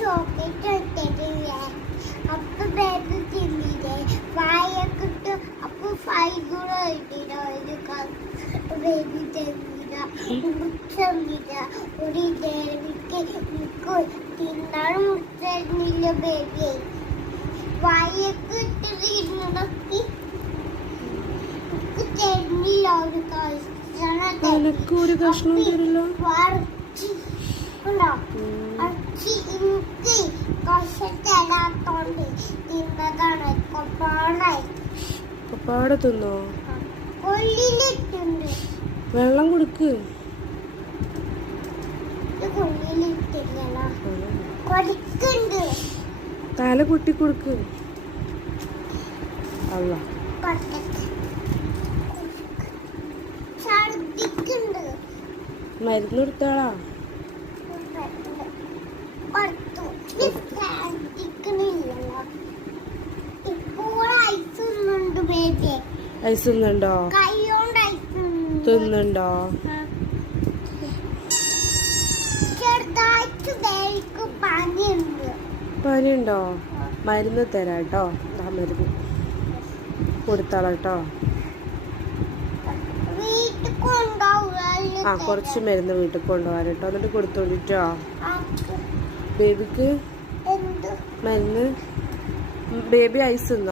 chocolate ഇട്ടില്ലേ അപ്പൊ baby തിന്നില്ലേ വായൊക്കെ ഇട്ട് അപ്പൊ ഫൈബർ ഇട്ടില്ല ഒരു ബേബി തന്നില്ല മുറിച്ചില്ല ഒരു ബേബിക്ക് തിന്നാൻ മുറിച്ചില്ല ബേബി വായൊക്കെ ഇട്ടിരുന്നൊക്കെ തരുന്നില്ല ഒരു കഷ്ണം തരില്ല പപ്പാടെ തിന്നോ വെള്ളം കൊടുക്ക് തല പൊട്ടി കൊടുക്ക് അല്ല മരുന്ന് കൊടുത്താളാ ഐസ് തിന്നുണ്ടോ തിന്നുണ്ടോ പനിയുണ്ടോ മരുന്ന് തരാട്ടോ മരുന്ന് കൊടുത്താളട്ടോ ആ കുറച്ച് മരുന്ന് വീട്ടിൽ കൊണ്ടുപോകാൻ കേട്ടോ എന്നിട്ട് കൊടുത്തോണ്ടിട്ടോ ബേബിക്ക് മരുന്ന് ബേബി ഐസ് തിന്നോ